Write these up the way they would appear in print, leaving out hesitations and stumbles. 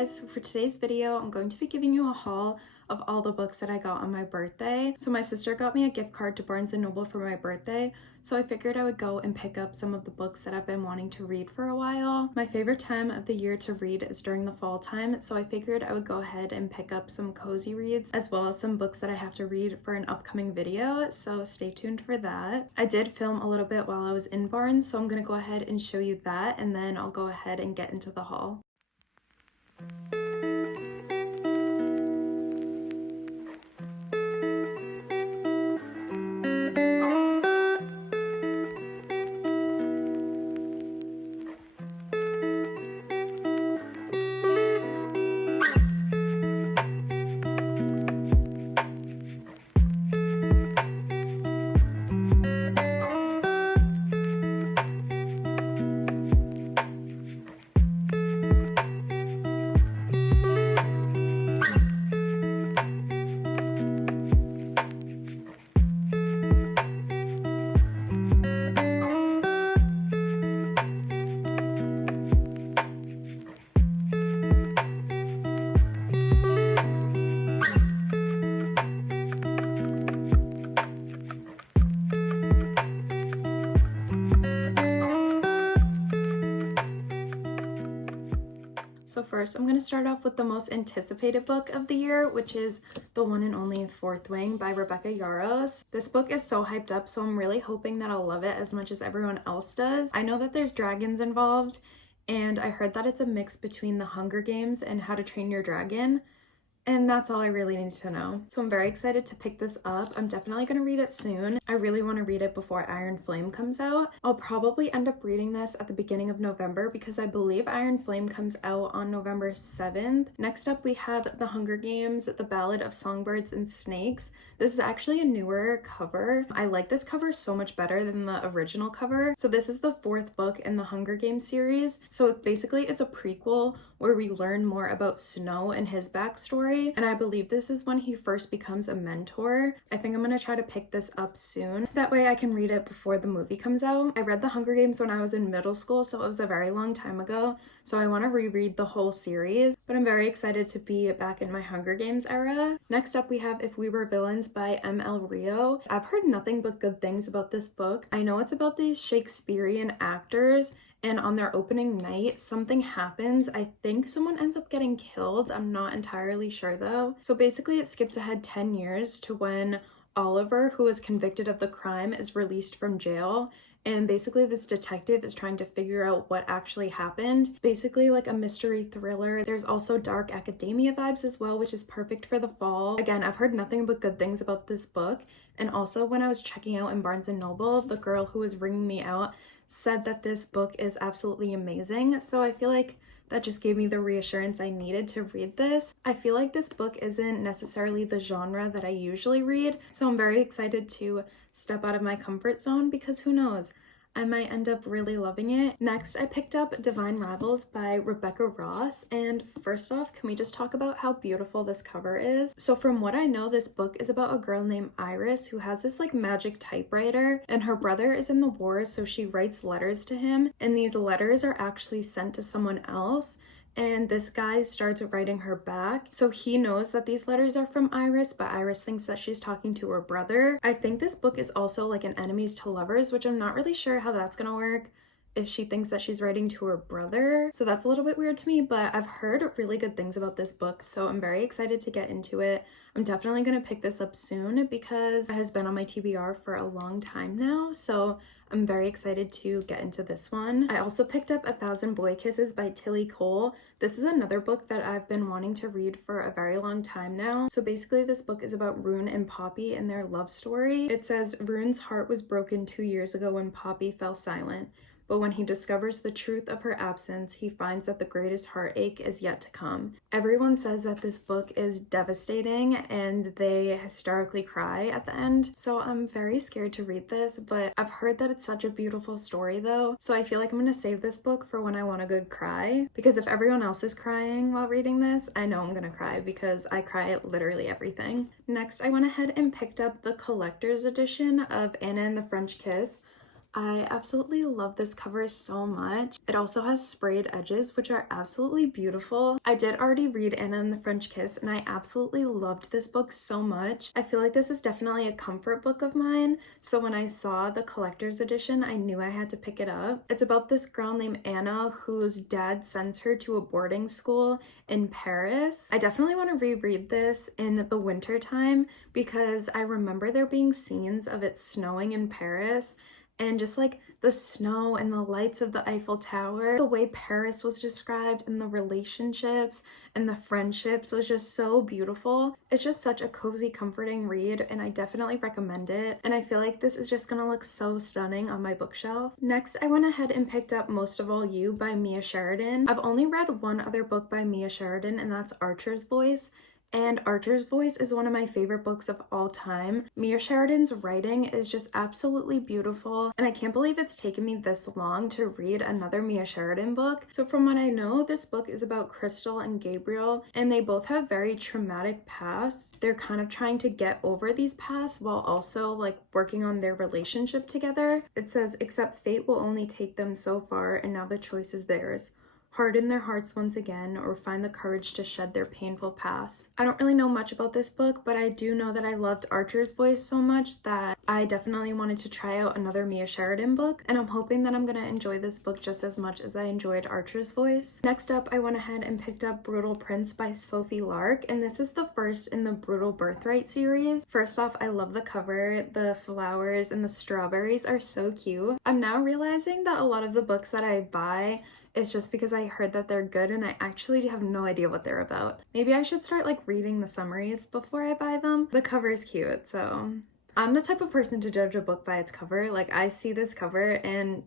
guys, so for today's video I'm going to be giving you a haul of all the books that I got on my birthday. So my sister got me a gift card to Barnes & Noble for my birthday, so I figured I would go and pick up some of the books that I've been wanting to read for a while. My favorite time of the year to read is during the fall time, so I figured I would go ahead and pick up some cozy reads as well as some books that I have to read for an upcoming video, so stay tuned for that. I did film a little bit while I was in Barnes, so I'm gonna go ahead and show you that, and then I'll go ahead and get into the haul. So first, I'm going to start off with the most anticipated book of the year, which is The One and Only Fourth Wing by Rebecca Yarros. This book is so hyped up, so I'm really hoping that I'll love it as much as everyone else does. I know that there's dragons involved, and I heard that it's a mix between The Hunger Games and How to Train Your Dragon. And that's all I really need to know. So I'm very excited to pick this up. I'm definitely going to read it soon. I really want to read it before Iron Flame comes out. I'll probably end up reading this at the beginning of November because I believe Iron Flame comes out on November 7th. Next up we have The Hunger Games, The Ballad of Songbirds and Snakes. This is actually a newer cover. I like this cover so much better than the original cover. So this is the fourth book in the Hunger Games series. So basically it's a prequel where we learn more about Snow and his backstory. And I believe this is when he first becomes a mentor. I think I'm gonna try to pick this up soon. That way I can read it before the movie comes out. I read The Hunger Games when I was in middle school, so it was a very long time ago. So I want to reread the whole series, but I'm very excited to be back in my Hunger Games era. Next up we have If We Were Villains by M.L. Rio. I've heard nothing but good things about this book. I know it's about these Shakespearean actors, and on their opening night, something happens. I think someone ends up getting killed. I'm not entirely sure though. So basically it skips ahead 10 years to when Oliver, who was convicted of the crime, is released from jail. And basically this detective is trying to figure out what actually happened. Basically like a mystery thriller. There's also dark academia vibes as well, which is perfect for the fall. Again, I've heard nothing but good things about this book. And also when I was checking out in Barnes & Noble, the girl who was ringing me out said that this book is absolutely amazing. So I feel like that just gave me the reassurance I needed to read this. I feel like this book isn't necessarily the genre that I usually read, so I'm very excited to step out of my comfort zone because who knows, I might end up really loving it. Next, I picked up Divine Rivals by Rebecca Ross, and first off, can we just talk about how beautiful this cover is? So from what I know, this book is about a girl named Iris who has this like magic typewriter, and her brother is in the war, so she writes letters to him, and these letters are actually sent to someone else. And this guy starts writing her back. So he knows that these letters are from Iris, but Iris thinks that she's talking to her brother. I think this book is also like an enemies to lovers, which I'm not really sure how that's gonna work if she thinks that she's writing to her brother. So that's a little bit weird to me, but I've heard really good things about this book, so I'm very excited to get into it. I'm definitely gonna pick this up soon because it has been on my TBR for a long time now, so I'm very excited to get into this one. I also picked up A Thousand Boy Kisses by Tilly Cole. This is another book that I've been wanting to read for a very long time now. So basically this book is about Rune and Poppy and their love story. It says, Rune's heart was broken 2 years ago when Poppy fell silent. But when he discovers the truth of her absence, he finds that the greatest heartache is yet to come. Everyone says that this book is devastating and they hysterically cry at the end. So I'm very scared to read this, but I've heard that it's such a beautiful story though. So I feel like I'm gonna save this book for when I want a good cry. Because if everyone else is crying while reading this, I know I'm gonna cry because I cry at literally everything. Next, I went ahead and picked up the collector's edition of Anna and the French Kiss I absolutely love this cover so much. It also has sprayed edges, which are absolutely beautiful. I did already read Anna and the French Kiss, and I absolutely loved this book so much. I feel like this is definitely a comfort book of mine, so when I saw the collector's edition, I knew I had to pick it up. It's about this girl named Anna whose dad sends her to a boarding school in Paris. I definitely want to reread this in the winter time because I remember there being scenes of it snowing in Paris, and just like the snow and the lights of the Eiffel Tower, the way Paris was described and the relationships and the friendships was just so beautiful. It's just such a cozy, comforting read, and I definitely recommend it. And I feel like this is just gonna look so stunning on my bookshelf. Next, I went ahead and picked up Most of All You by Mia Sheridan. I've only read one other book by Mia Sheridan, and that's Archer's Voice. And Archer's Voice is one of my favorite books of all time. Mia Sheridan's writing is just absolutely beautiful, and I can't believe it's taken me this long to read another Mia Sheridan book. So from what I know, this book is about Crystal and Gabriel, and they both have very traumatic pasts. They're kind of trying to get over these pasts while also like working on their relationship together. It says, except fate will only take them so far, and now the choice is theirs. Harden their hearts once again, or find the courage to shed their painful past. I don't really know much about this book, but I do know that I loved Archer's Voice so much that I definitely wanted to try out another Mia Sheridan book, and I'm hoping that I'm gonna enjoy this book just as much as I enjoyed Archer's Voice. Next up, I went ahead and picked up Brutal Prince by Sophie Lark, and this is the first in the Brutal Birthright series. First off, I love the cover. The flowers and the strawberries are so cute. I'm now realizing that a lot of the books that I buy is just because I heard that they're good and I actually have no idea what they're about. Maybe I should start like reading the summaries before I buy them. The cover is cute, so I'm the type of person to judge a book by its cover. Like, I see this cover and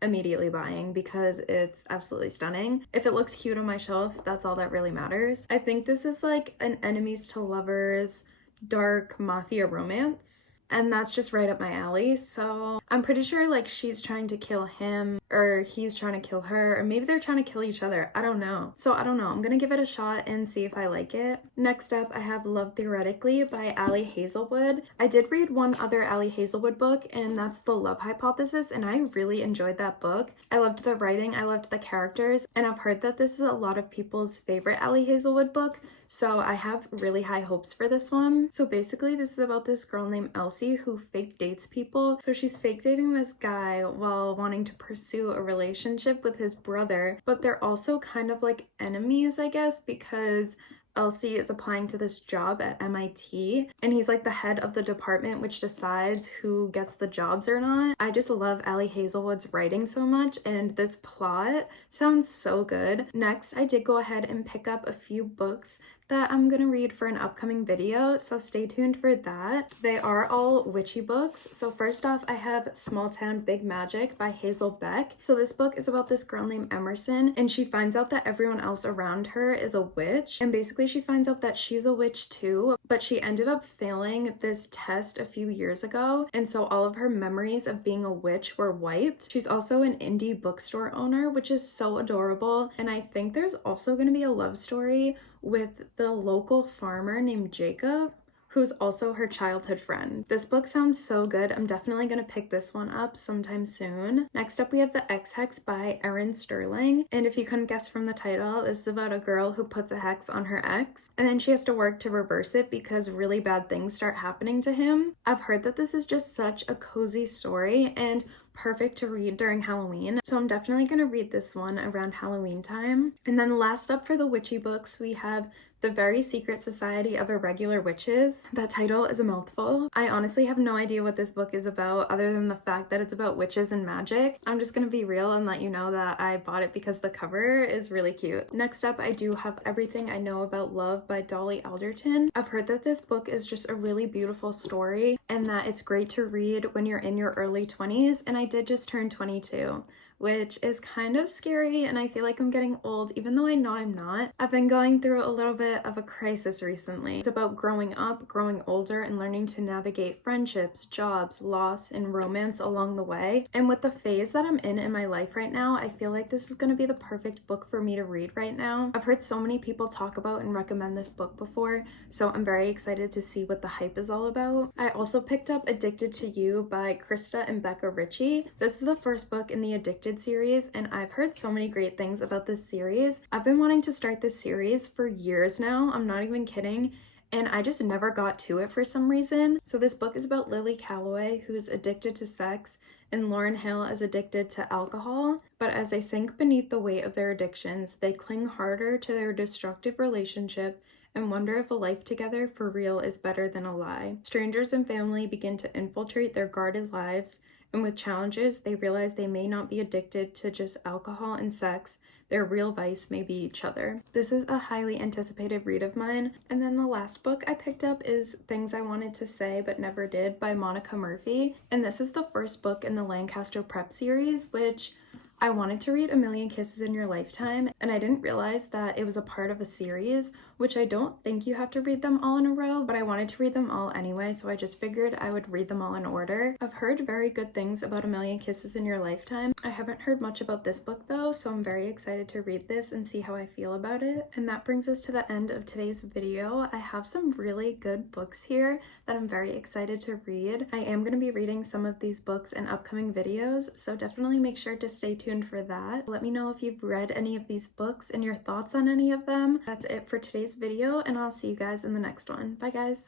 immediately buying because it's absolutely stunning. If it looks cute on my shelf, that's all that really matters. I think this is like an enemies to lovers dark mafia romance, and that's just right up my alley. So I'm pretty sure like she's trying to kill him or he's trying to kill her, or maybe they're trying to kill each other. I don't know. So I don't know. I'm gonna give it a shot and see if I like it. Next up, I have Love Theoretically by Ali Hazelwood. I did read one other Ali Hazelwood book, and that's The Love Hypothesis, and I really enjoyed that book. I loved the writing, I loved the characters, and I've heard that this is a lot of people's favorite Ali Hazelwood book, so I have really high hopes for this one. So basically, this is about this girl named Elsie who fake dates people. So she's fake dating this guy while wanting to pursue a relationship with his brother, but they're also kind of like enemies, I guess, because Elsie is applying to this job at MIT, and he's like the head of the department which decides who gets the jobs or not. I just love Ali Hazelwood's writing so much, and this plot sounds so good. Next, I did go ahead and pick up a few books that I'm gonna read for an upcoming video, so stay tuned for that. They are all witchy books. So first off, I have Small Town Big Magic by Hazel Beck. So this book is about this girl named Emerson, and she finds out that everyone else around her is a witch, and basically she finds out that she's a witch too, but she ended up failing this test a few years ago, and so all of her memories of being a witch were wiped. She's also an indie bookstore owner, which is so adorable, and I think there's also going to be a love story with the local farmer named Jacob, who's also her childhood friend. This book sounds so good. I'm definitely gonna pick this one up sometime soon. Next up, we have The Ex-Hex by Erin Sterling. And if you couldn't guess from the title, this is about a girl who puts a hex on her ex, and then she has to work to reverse it because really bad things start happening to him. I've heard that this is just such a cozy story and perfect to read during Halloween, so I'm definitely gonna read this one around Halloween time. And then last up for the witchy books, we have The Very Secret Society of Irregular Witches. That title is a mouthful. I honestly have no idea what this book is about other than the fact that it's about witches and magic. I'm just gonna be real and let you know that I bought it because the cover is really cute. Next up, I do have Everything I Know About Love by Dolly Alderton. I've heard that this book is just a really beautiful story and that it's great to read when you're in your early 20s, and I did just turn 22, which is kind of scary, and I feel like I'm getting old, even though I know I'm not. I've been going through a little bit of a crisis recently. It's about growing up, growing older, and learning to navigate friendships, jobs, loss, and romance along the way. And with the phase that I'm in my life right now, I feel like this is going to be the perfect book for me to read right now. I've heard so many people talk about and recommend this book before, so I'm very excited to see what the hype is all about. I also picked up Addicted to You by Krista and Becca Ritchie. This is the first book in the Addicted series, and I've heard so many great things about this series. I've been wanting to start this series for years now, I'm not even kidding, and I just never got to it for some reason. So this book is about Lily Calloway, who's addicted to sex, and Lauren Hill is addicted to alcohol. But as they sink beneath the weight of their addictions, they cling harder to their destructive relationship and wonder if a life together for real is better than a lie. Strangers and family begin to infiltrate their guarded lives, and with challenges, they realize they may not be addicted to just alcohol and sex. Their real vice may be each other. This is a highly anticipated read of mine. And then the last book I picked up is Things I Wanted to Say But Never Did by Monica Murphy. And this is the first book in the Lancaster Prep series, which I wanted to read A Million Kisses in Your Lifetime, and I didn't realize that it was a part of a series, which I don't think you have to read them all in a row, but I wanted to read them all anyway, so I just figured I would read them all in order. I've heard very good things about A Million Kisses in Your Lifetime. I haven't heard much about this book though, so I'm very excited to read this and see how I feel about it. And that brings us to the end of today's video. I have some really good books here that I'm very excited to read. I am going to be reading some of these books in upcoming videos, so definitely make sure to stay tuned for that. Let me know if you've read any of these books and your thoughts on any of them. That's it for today's video, and I'll see you guys in the next one. Bye guys!